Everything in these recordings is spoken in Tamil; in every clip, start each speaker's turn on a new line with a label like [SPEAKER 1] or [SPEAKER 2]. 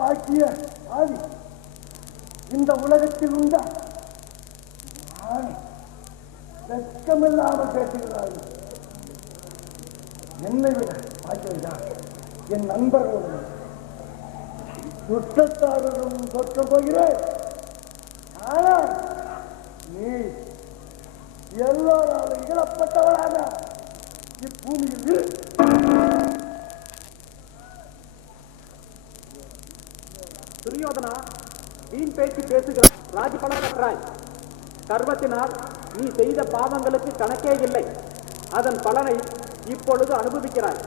[SPEAKER 1] பாக்கிய ஆவி இந்த உலகத்தில் உண்டா? ஆணி வெட்கமில்லாமல் பேசுகிறார்கள் என்னை விட பாக்கியா என் நண்பர்களுடன் சுற்றத்தாரரும் சொற்க போகிறேன். ஆனால் நீ எல்லோராலும் இகழப்பட்டவளாக இப்பூமியில் இரு.
[SPEAKER 2] பேச்சு பேசுகிற ராஜபல கற்றாய் கர்வத்தினால் நீ செய்த பாவங்களுக்கு கணக்கே இல்லை. அதன் பலனை இப்பொழுது அனுபவிக்கிறாய்.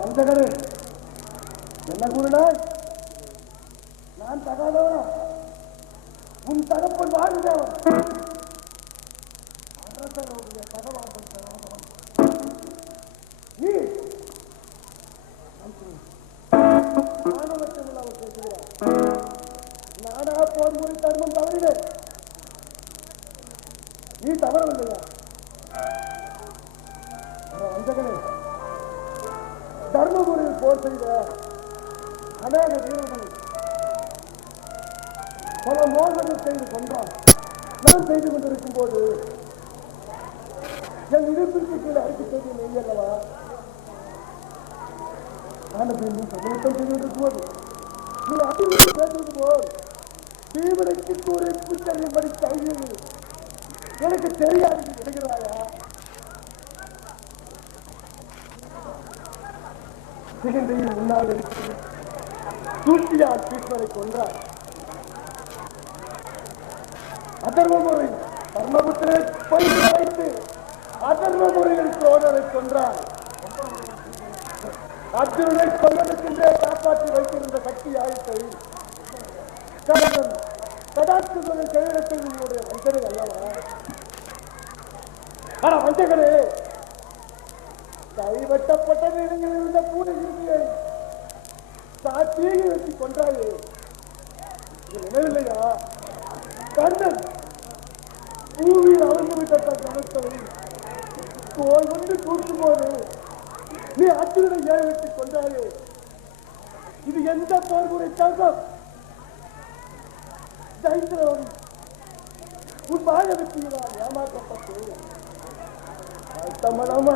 [SPEAKER 1] வஞ்சகரே என்ன கூறினாய் நான் தகாதவனா? உன் தகப்பன் வாழ்ந்தவன். தகவல் போர் செய்த அநேக வீரர்கள் பல மோசங்கள் செய்து கொண்டான் நான் செய்து கொண்டிருக்கும் போது என் இடுப்பிற்கு கீழே அடித்து செய்தி நெய் அல்லவா? நான் மீண்டும் செய்து கொண்டிருக்கும் போது நீ அபிவிருத்தி பேசுவது போல் தீவிரக்கு கூறிப்பு தெரியும்படி கைது எனக்கு தெரியாது நினைக்கிறாயா? சிகண்டையில் முன்னால் இருக்கிறது சூழ்ச்சியால் கொன்றார். அதர்வ முறை தர்மபுத்திரை பயிர் வைத்து அதர்வ முறையில் சோழரை கொன்றார். அர்ஜுனனை கொல்லனுக்கின்றே காப்பாற்றி வைத்திருந்த சக்தி ஆயத்தை கடன் கடாட்சுதனை கைவிடத்தில் உங்களுடைய வஞ்சனை அல்லவா? ஆனா வஞ்சகரே கைவட்டப்பட்ட இடங்களில் இருந்த பூனை இருமையை சாட்சியை வச்சு கொண்டாரு நினைவில்லையா? கண்ணன் பூமியில் அமர்ந்து விட்ட கணத்தை தோல் வந்து கூட்டும் போது நீ அர்ஜுனனை ஏழை வெட்டி கொண்டாரு இது எந்த போர்முறை தாக்கம் ஜெயிக்கிறவன் உன் மாய வெற்றியினால் ஏமாற்றப்பட்டு சம்மதம்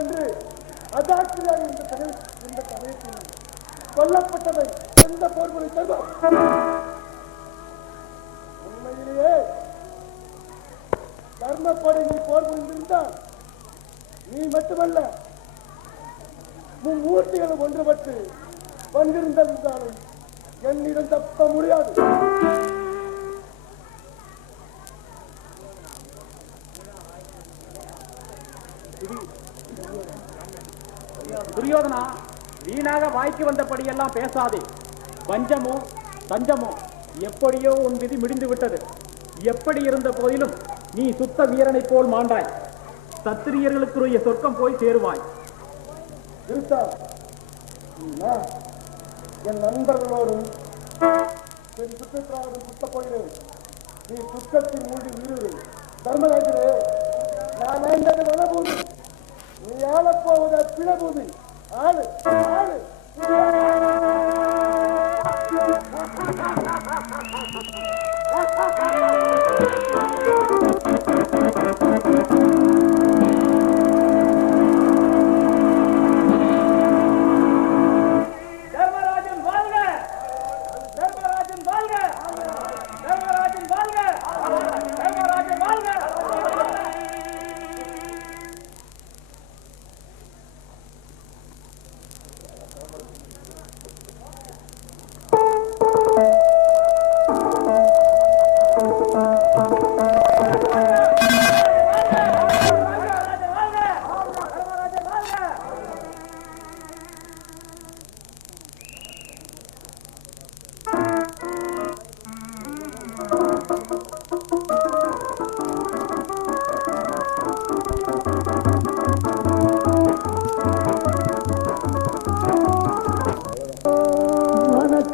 [SPEAKER 1] என்று அதாத்திரியாக இந்த கதை இந்த கதை கொல்லப்பட்டதை எந்த போர் குறித்ததோ உண்மையிலேயே தர்மப்படை நீ போர் புரிந்திருந்தால் நீ மட்டுமல்ல மும்மூர்த்திகளும் ஒன்றுபட்டு வந்திருந்தாலும் என்னிடம் தப்ப முடியாது.
[SPEAKER 2] துரியோதனா வீணாக வாய்க்கு வந்தபடியெல்லாம் பேசாதே. பஞ்சமோ தஞ்சமோ எப்படியோ உன் விதி முடிந்து விட்டது எப்படி இருந்த போதிலும் நீ சுத்த வீரனை போல் மாண்டாய். சத்திரியர்களுக்குரிய சொர்க்கம் போய் சேருவாய்.
[SPEAKER 1] என் நண்பர்களோடும் என் சுற்றத்தாரோடும் போகிறேன். நீ சுத்தத்தில் மூடி உயிரு தர்மராஜரே நான் ஆண்டது வனபூமி. நீ
[SPEAKER 2] Alle, alle!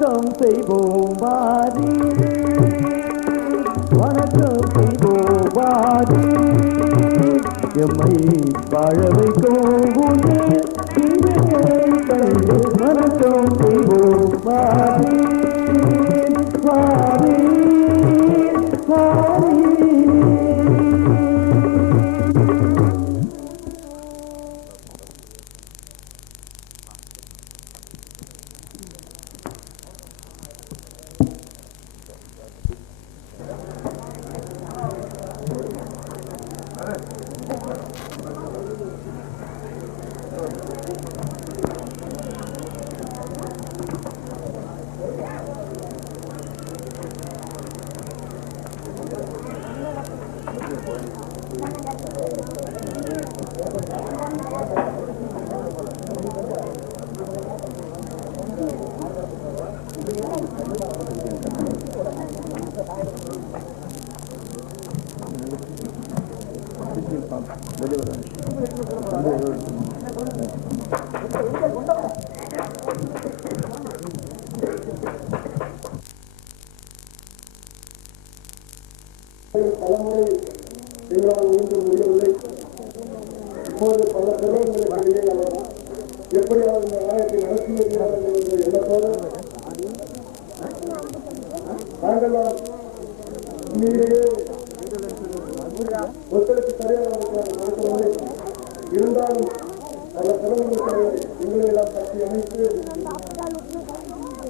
[SPEAKER 3] வணக்கம் செய்வோம் வாரி வணக்கம் செய்வோம் வாரி எம்மை வாழ வைக்கும் வெளியே
[SPEAKER 1] தலைமுறை எங்களால் மீண்டும் முடியவில்லை இப்போது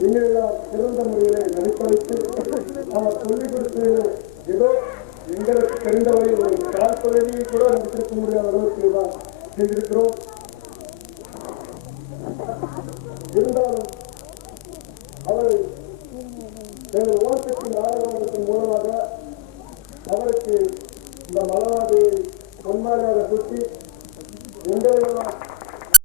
[SPEAKER 1] நீங்களெல்லாம் சிறந்த முறையிலே நடிப்படைத்து அவர் சொல்லிக் கொடுத்தது ஏதோ எங்களுக்கு தெரிந்தவரை ஒரு காற்பகுதியை கூட நடித்திருக்க முடியாத அளவுக்கு தான் செய்திருக்கிறோம். இருந்தாலும்